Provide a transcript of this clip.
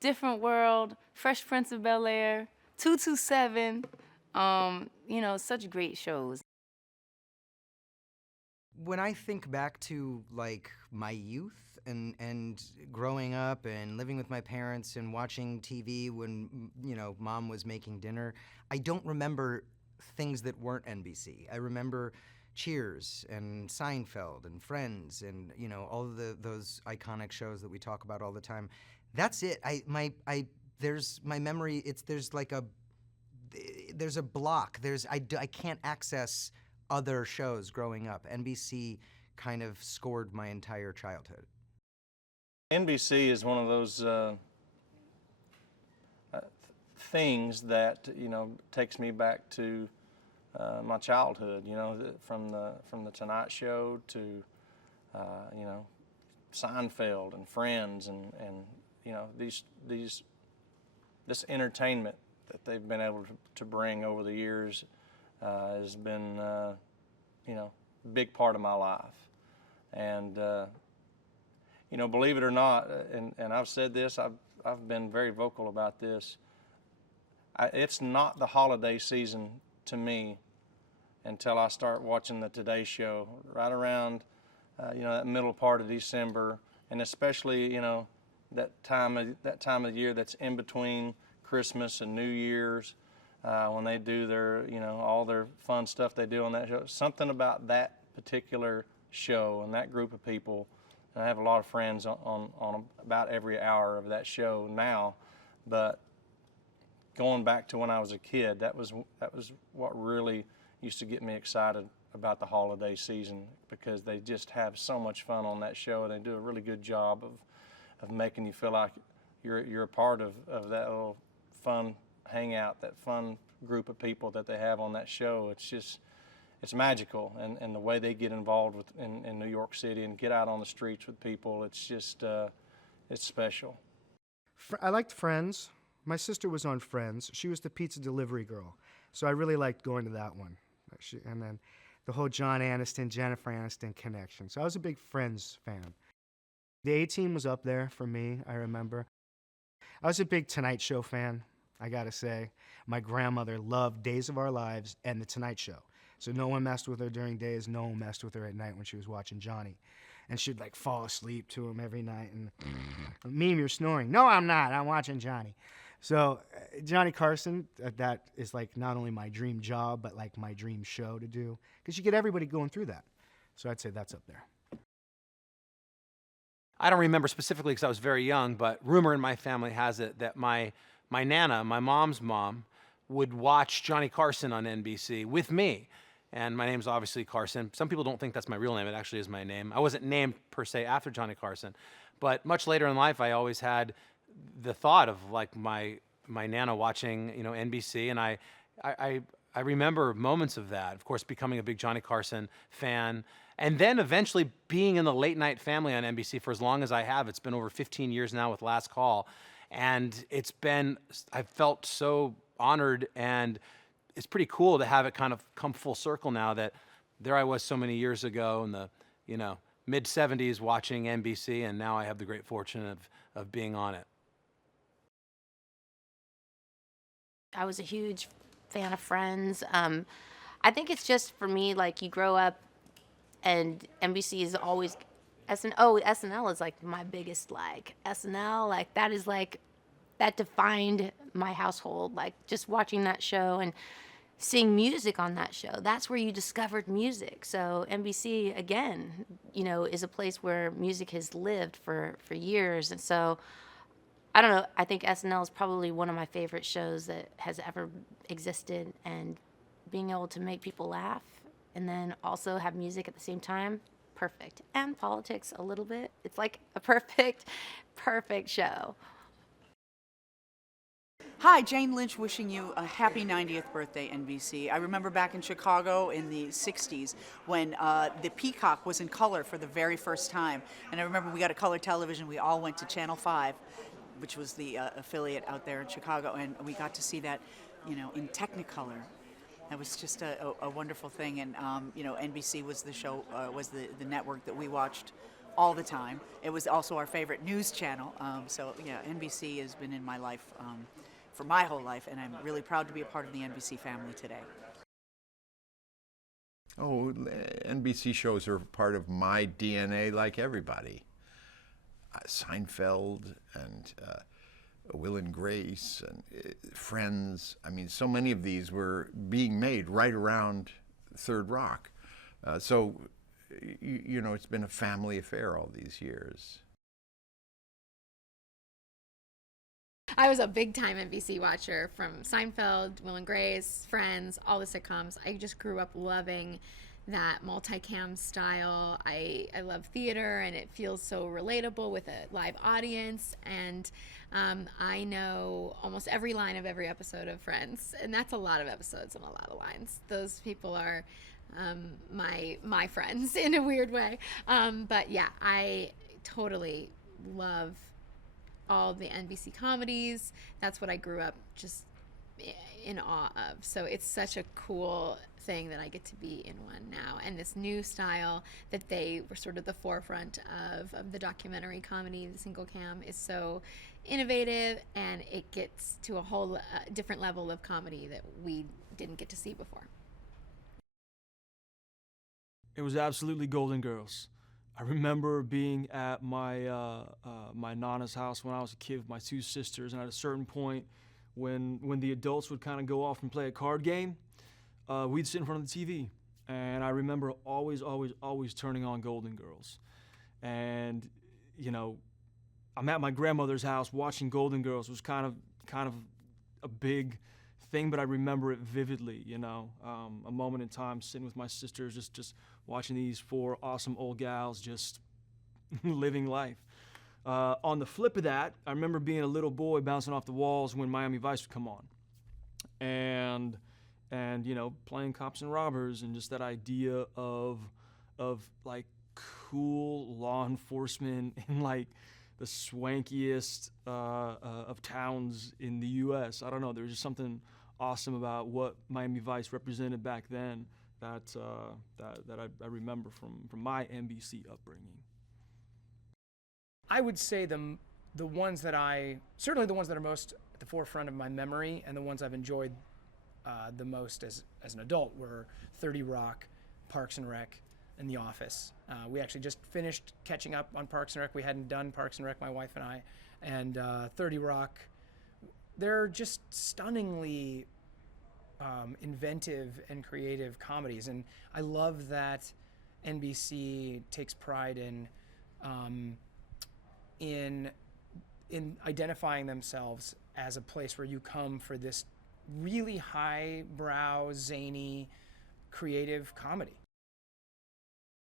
Different World, Fresh Prince of Bel-Air, 227, you know, such great shows. When I think back to like my youth and growing up and living with my parents and watching TV when mom was making dinner, I don't remember things that weren't NBC. I remember Cheers and Seinfeld and Friends and all of those iconic shows that we talk about all the time. That's it. There's my memory. There's a block. I can't access other shows growing up. NBC kind of scored my entire childhood. NBC is one of those things that takes me back to my childhood. From the Tonight Show to Seinfeld and Friends and this entertainment that they've been able to bring over the years has been a big part of my life. And believe it or not, and I've said this, I've been very vocal about this, it's not the holiday season to me until I start watching the Today Show right around that middle part of December, and especially that time of the year that's in between Christmas and New Year's, when they do their all their fun stuff they do on that show. Something about that particular show and that group of people. And I have a lot of friends on about every hour of that show now, but going back to when I was a kid, that was what really used to get me excited about the holiday season, because they just have so much fun on that show, and they do a really good job of making you feel like you're a part of that little fun hangout, that fun group of people that they have on that show. It's magical, and the way they get involved in New York City and get out on the streets with people, it's just it's special. I liked Friends. My sister was on Friends. She was the pizza delivery girl, so I really liked going to that one. And then the whole John Aniston, Jennifer Aniston connection. So I was a big Friends fan. The A-Team was up there for me, I remember. I was a big Tonight Show fan, I gotta say. My grandmother loved Days of Our Lives and The Tonight Show. So no one messed with her during days, no one messed with her at night when she was watching Johnny. And she'd like fall asleep to him every night and, Meme, you're snoring. No, I'm not, I'm watching Johnny. So Johnny Carson, that is like not only my dream job, but like my dream show to do. Because you get everybody going through that. So I'd say that's up there. I don't remember specifically because I was very young, but rumor in my family has it that my Nana, my mom's mom, would watch Johnny Carson on NBC with me. And my name's obviously Carson. Some people don't think that's my real name. It actually is my name. I wasn't named per se after Johnny Carson. But much later in life, I always had the thought of like my Nana watching NBC, and I remember moments of that. Of course, becoming a big Johnny Carson fan, and then eventually being in the late night family on NBC for as long as I have. It's been over 15 years now with Last Call, and I've felt so honored, and it's pretty cool to have it kind of come full circle now that there I was so many years ago in the mid 70s watching NBC, and now I have the great fortune of being on it. I was a huge fan of Friends. I think it's just for me, like you grow up and NBC is always, SNL is like my biggest like. SNL, like that is like, that defined my household. Like just watching that show and seeing music on that show, that's where you discovered music. So NBC, again, is a place where music has lived for years. And so I don't know, I think SNL is probably one of my favorite shows that has ever existed, and being able to make people laugh and then also have music at the same time, perfect. And politics a little bit. It's like a perfect show. Hi, Jane Lynch wishing you a happy 90th birthday, NBC. I remember back in Chicago in the 60s when the Peacock was in color for the very first time. And I remember we got a color television. We all went to Channel 5, which was the affiliate out there in Chicago, and we got to see that, in Technicolor. That was just a wonderful thing. And, NBC was the show, was the network that we watched all the time. It was also our favorite news channel. So yeah, NBC has been in my life for my whole life, and I'm really proud to be a part of the NBC family today. Oh, NBC shows are part of my DNA like everybody. Seinfeld and Will and Grace and Friends. I mean, so many of these were being made right around Third Rock. So, you know, it's been a family affair all these years. I was a big-time NBC watcher from Seinfeld, Will and Grace, Friends, all the sitcoms. I just grew up loving that multicam style. I love theater, and it feels so relatable with a live audience. And I know almost every line of every episode of Friends, and that's a lot of episodes and a lot of lines. Those people are my friends in a weird way. But yeah, I totally love all the NBC comedies. That's what I grew up just in awe of. So it's such a cool thing that I get to be in one now. And this new style that they were sort of the forefront of the documentary comedy, the single cam, is so innovative, and it gets to a whole different level of comedy that we didn't get to see before. It was absolutely Golden Girls. I remember being at my my Nana's house when I was a kid with my two sisters, and at a certain point, when the adults would kind of go off and play a card game, we'd sit in front of the TV. And I remember always turning on Golden Girls. And, you know, I'm at my grandmother's house watching Golden Girls. It was kind of a big thing, but I remember it vividly, you know. A moment in time sitting with my sisters, just watching these four awesome old gals just living life. On the flip of that, I remember being a little boy bouncing off the walls when Miami Vice would come on. And you know, playing cops and robbers, and just that idea of like cool law enforcement in like the swankiest of towns in the U.S. I don't know, there was just something awesome about what Miami Vice represented back then that I remember from my NBC upbringing. I would say the ones that certainly the ones that are most at the forefront of my memory, and the ones I've enjoyed the most as an adult, were 30 Rock, Parks and Rec, and The Office. We actually just finished catching up on Parks and Rec. We hadn't done Parks and Rec, my wife and I. And 30 Rock, they're just stunningly inventive and creative comedies. And I love that NBC takes pride in identifying themselves as a place where you come for this really highbrow, zany, creative comedy.